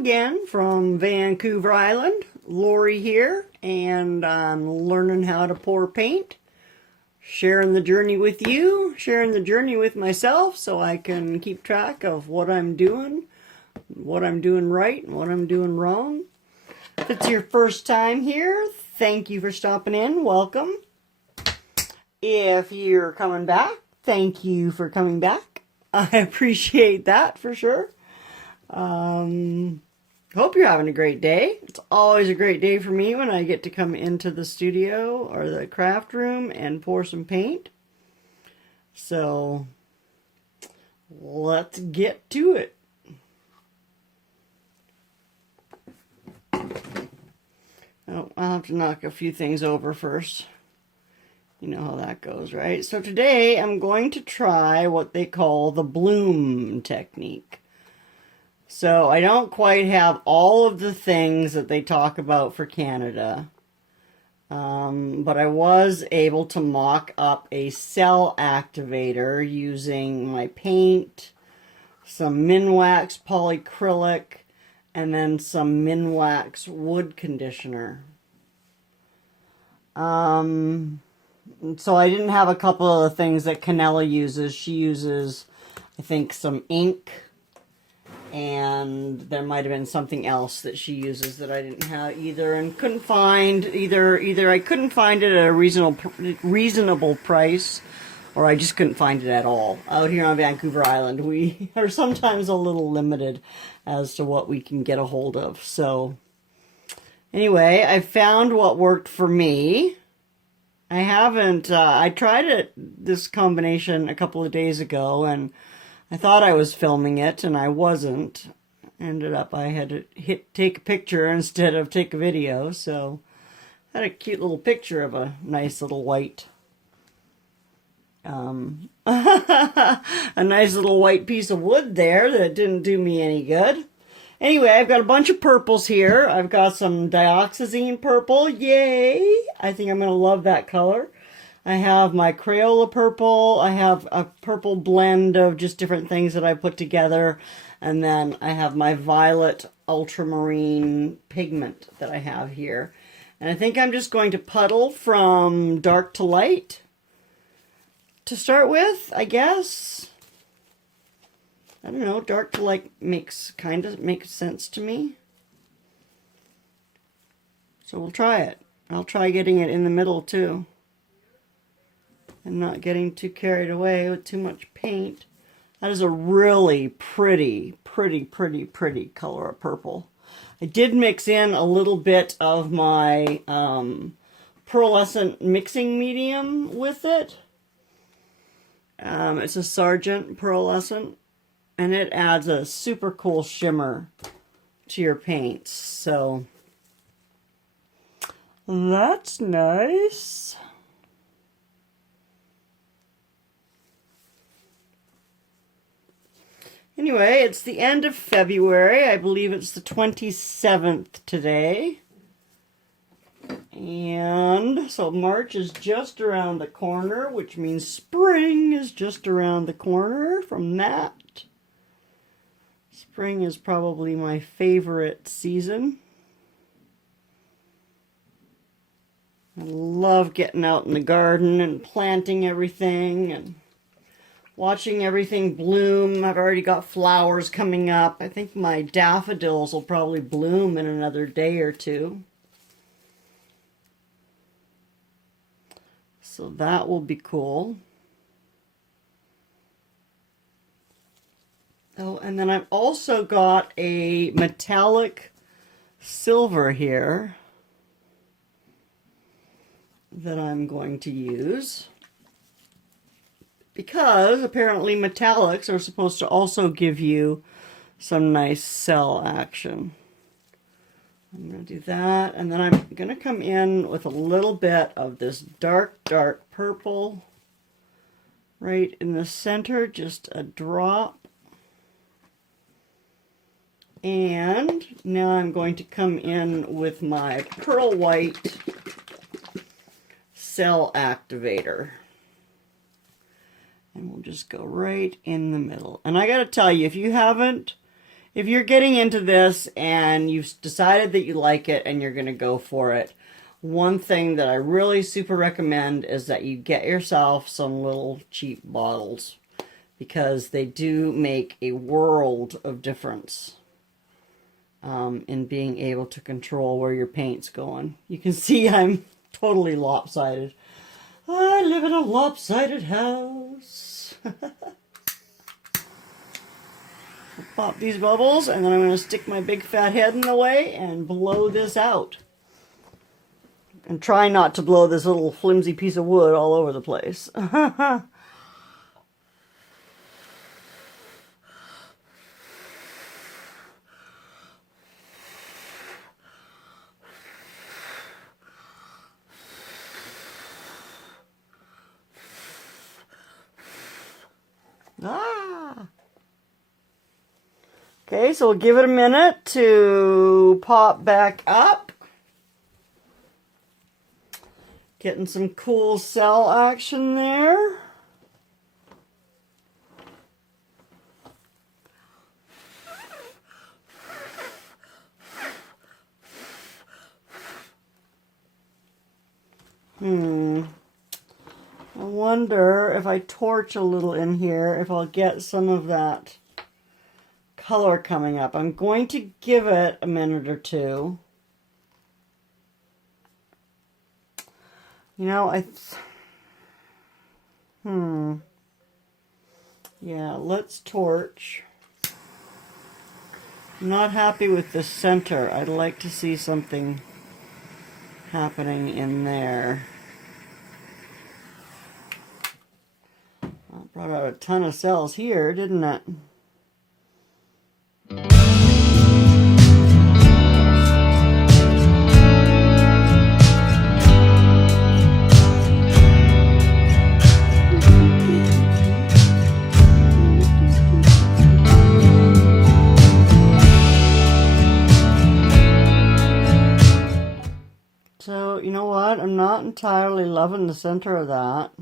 again from Vancouver Island. Lori here, and I'm learning how to pour paint. Sharing the journey with you, sharing the journey with myself so I can keep track of what I'm doing right and what I'm doing wrong. If it's your first time here, thank you for stopping in. Welcome. If you're coming back, thank you for coming back. I appreciate that for sure. Hope you're having a great day. It's always a great day for me when I get to come into the studio or the craft room and pour some paint. So let's get to it. Oh, I'll have to knock a few things over first. You know how that goes, right? So today I'm going to try what they call the bloom technique. So I don't quite have all of the things that they talk about for Canada, but I was able to mock up a cell activator using my paint, some Minwax polyacrylic, and then some Minwax wood conditioner. So I didn't have a couple of the things that Canella uses. She uses, I think, some ink. And there might have been something else that she uses that I didn't have either, and couldn't find either I couldn't find it at a reasonable price, or I just couldn't find it at all. Out here on Vancouver Island, we are sometimes a little limited as to what we can get a hold of. So anyway, I found what worked for me. I tried this combination a couple of days ago, and I thought I was filming it, and I wasn't. Ended up I had to take a picture instead of take a video, so I had a cute little picture of a nice little white, a nice little white piece of wood there that didn't do me any good. Anyway, I've got a bunch of purples here. I've got some Dioxazine Purple. Yay! I think I'm going to love that color. I have my Crayola Purple. I have a purple blend of just different things that I put together. And then I have my Violet Ultramarine pigment that I have here. And I think I'm just going to puddle from dark to light to start with, I guess. I don't know, dark to light makes sense to me. So we'll try it. I'll try getting it in the middle too, and not getting too carried away with too much paint. That is a really pretty color of purple. I did mix in a little bit of my pearlescent mixing medium with it. It's a Sargent pearlescent, and it adds a super cool shimmer to your paints. So that's nice. Anyway, it's the end of February. I believe it's the 27th today. And so March is just around the corner, which means spring is just around the corner from that. Spring is probably my favorite season. I love getting out in the garden and planting everything and watching everything bloom. I've already got flowers coming up. I think my daffodils will probably bloom in another day or two. So that will be cool. Oh, and then I've also got a metallic silver here that I'm going to use, because apparently metallics are supposed to also give you some nice cell action. I'm going to do that, and then I'm going to come in with a little bit of this dark purple right in the center, just a drop. And now I'm going to come in with my pearl white cell activator. And we'll just go right in the middle. And I got to tell you, if you haven't if you're getting into this and you've decided that you like it and you're going to go for it, one thing that I really super recommend is that you get yourself some little cheap bottles, because they do make a world of difference in being able to control where your paint's going. You can see I'm totally lopsided. I live in a lopsided house. Pop these bubbles, and then I'm going to stick my big fat head in the way and blow this out. And try not to blow this little flimsy piece of wood all over the place. Okay, so we'll give it a minute to pop back up. Getting some cool cell action there. I wonder if I torch a little in here, if I'll get some of that color coming up. I'm going to give it a minute or two. You know, yeah, let's torch. I'm not happy with the center. I'd like to see something happening in there. Well, it brought out a ton of cells here, didn't it? So, you know what? I'm not entirely loving the center of that.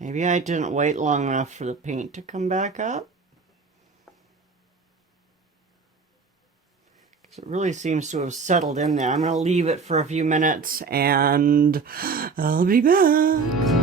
Maybe I didn't wait long enough for the paint to come back up. It really seems to have settled in there. I'm going to leave it for a few minutes and I'll be back.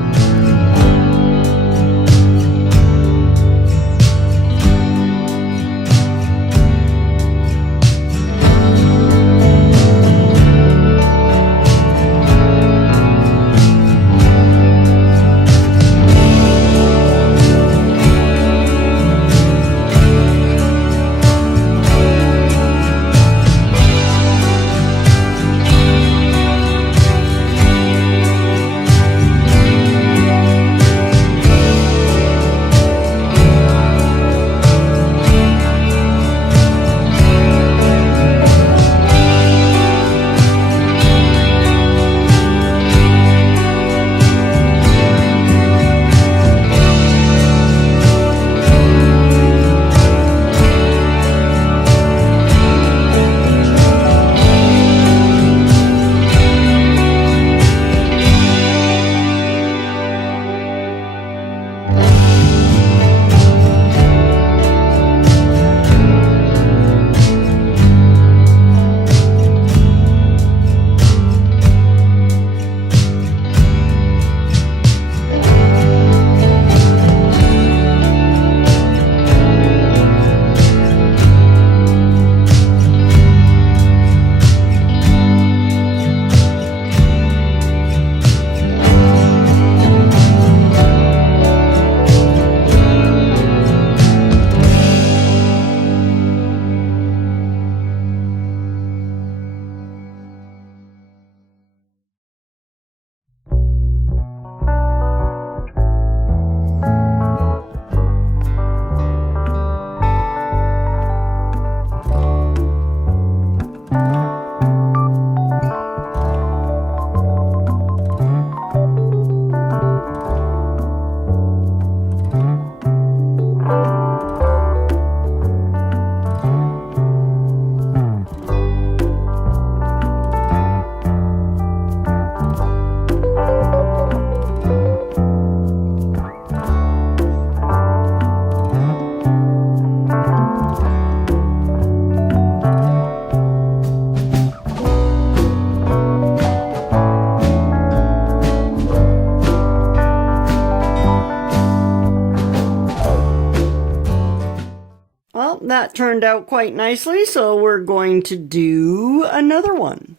that turned out quite nicely, so we're going to do another one.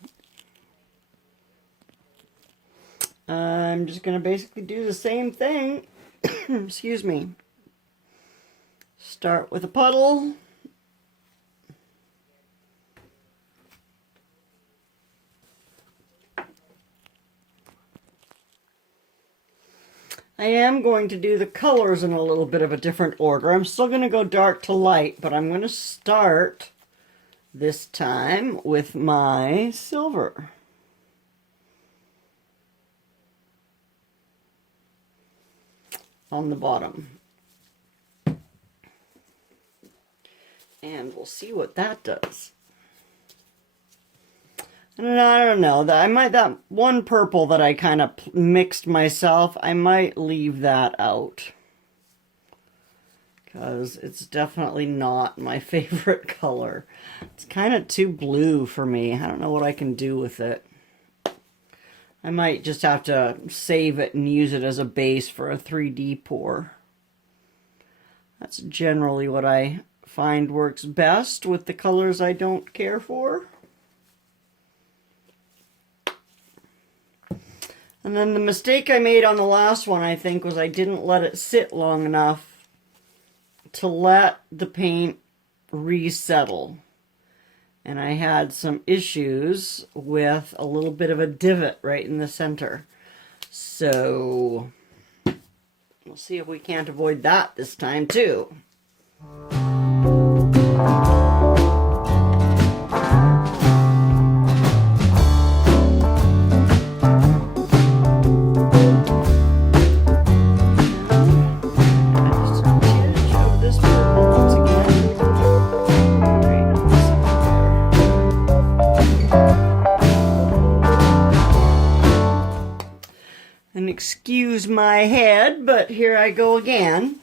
I'm just going to basically do the same thing. Excuse me. Start with a puddle. I am going to do the colors in a little bit of a different order. I'm still going to go dark to light, but I'm going to start this time with my silver. On the bottom. And we'll see what that does. And I don't know, that one purple that I kind of mixed myself, I might leave that out. Because it's definitely not my favorite color. It's kind of too blue for me. I don't know what I can do with it. I might just have to save it and use it as a base for a 3D pour. That's generally what I find works best with the colors I don't care for. And then the mistake I made on the last one, I think, was I didn't let it sit long enough to let the paint resettle. And I had some issues with a little bit of a divot right in the center. So we'll see if we can't avoid that this time too. And excuse my head, but here I go again.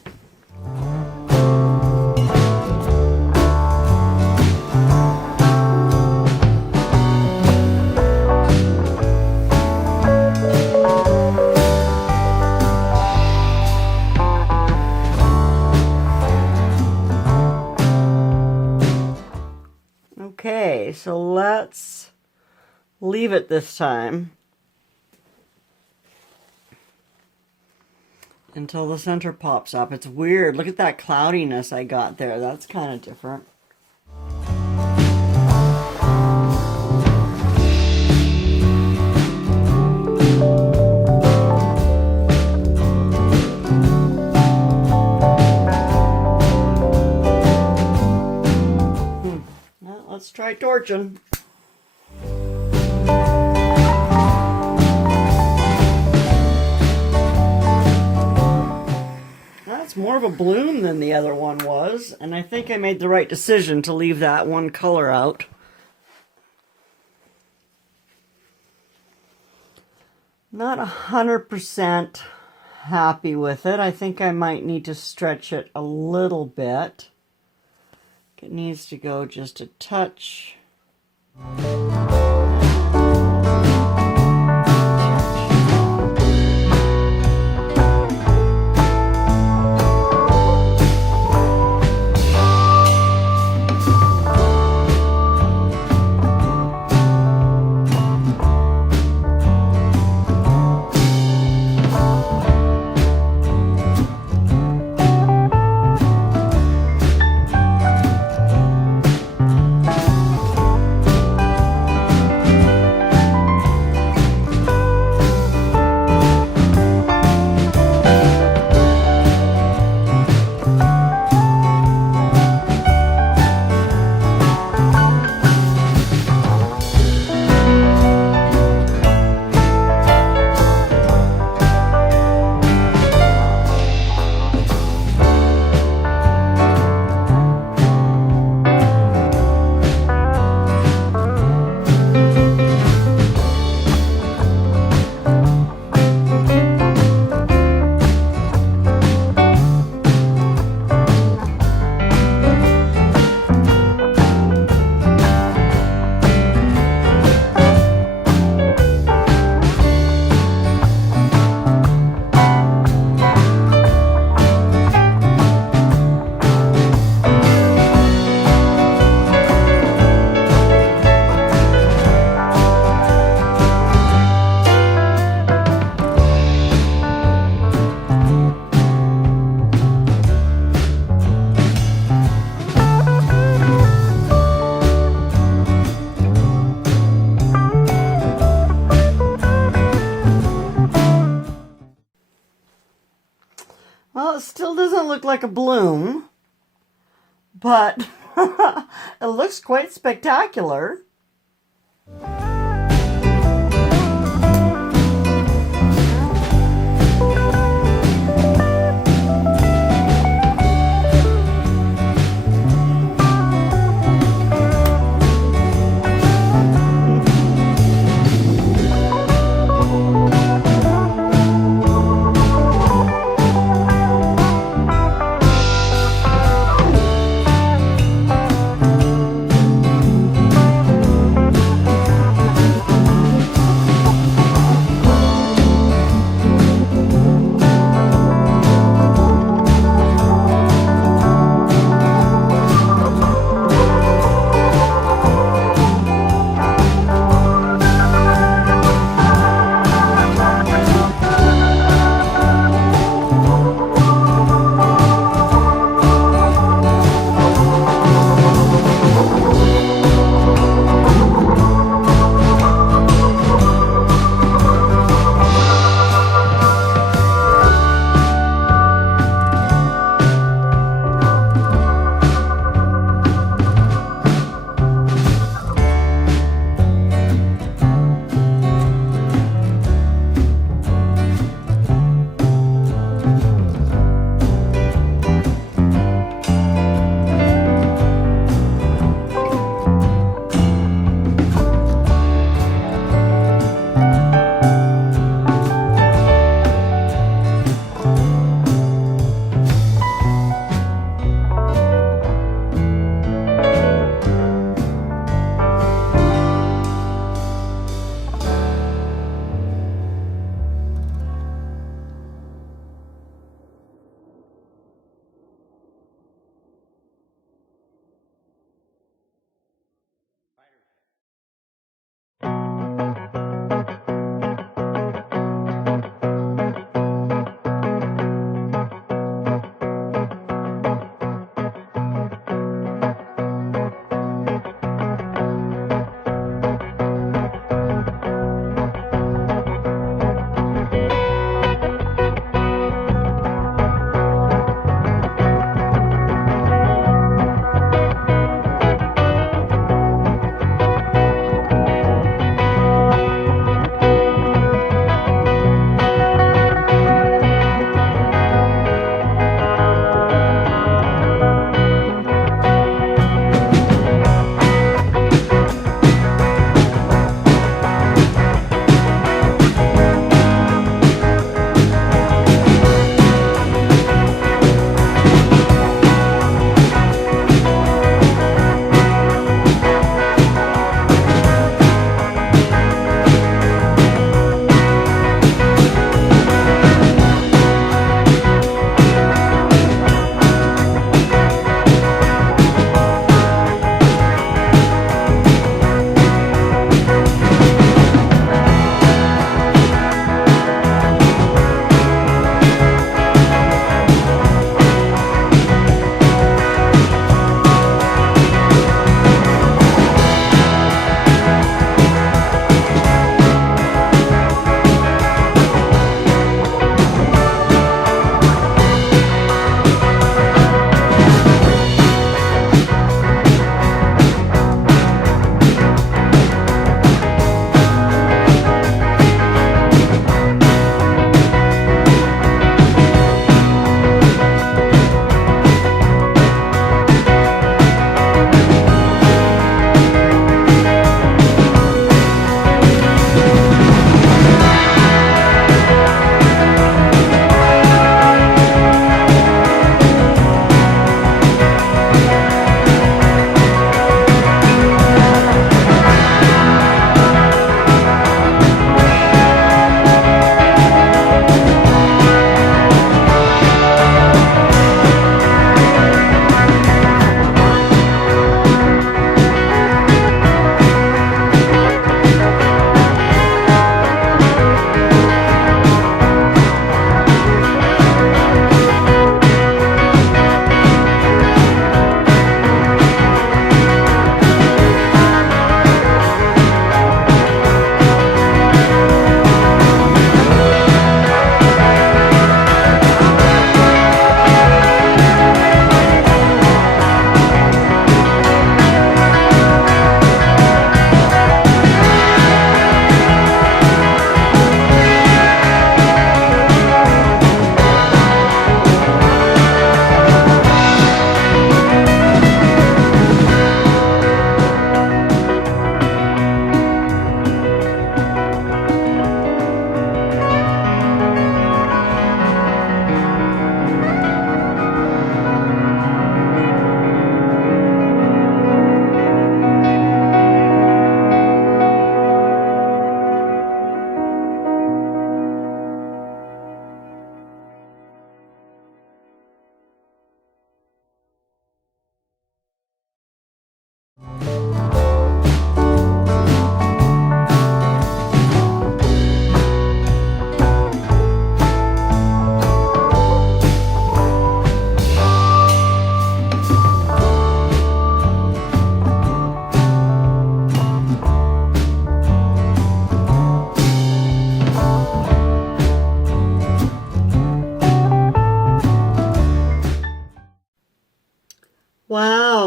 Okay, so let's leave it this time until the center pops up. It's weird. Look at that cloudiness I got there. That's kind of different. Well, let's try torching. It's more of a bloom than the other one was, and I think I made the right decision to leave that one color out. Not 100% happy with it. I think I might need to stretch it a little bit. It needs to go just a touch. Well, it still doesn't look like a bloom, but it looks quite spectacular.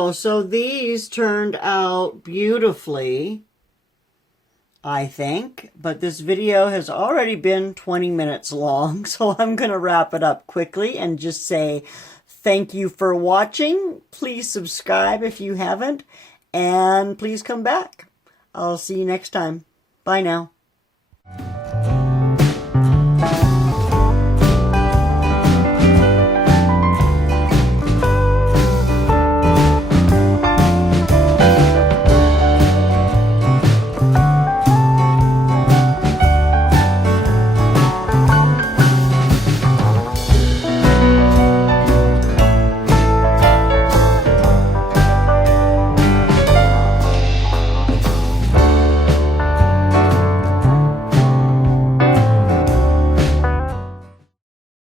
go. So these turned out beautifully, I think. But this video has already been 20 minutes long, so I'm going to wrap it up quickly and just say thank you for watching. Please subscribe if you haven't, and please come back. I'll see you next time. Bye now.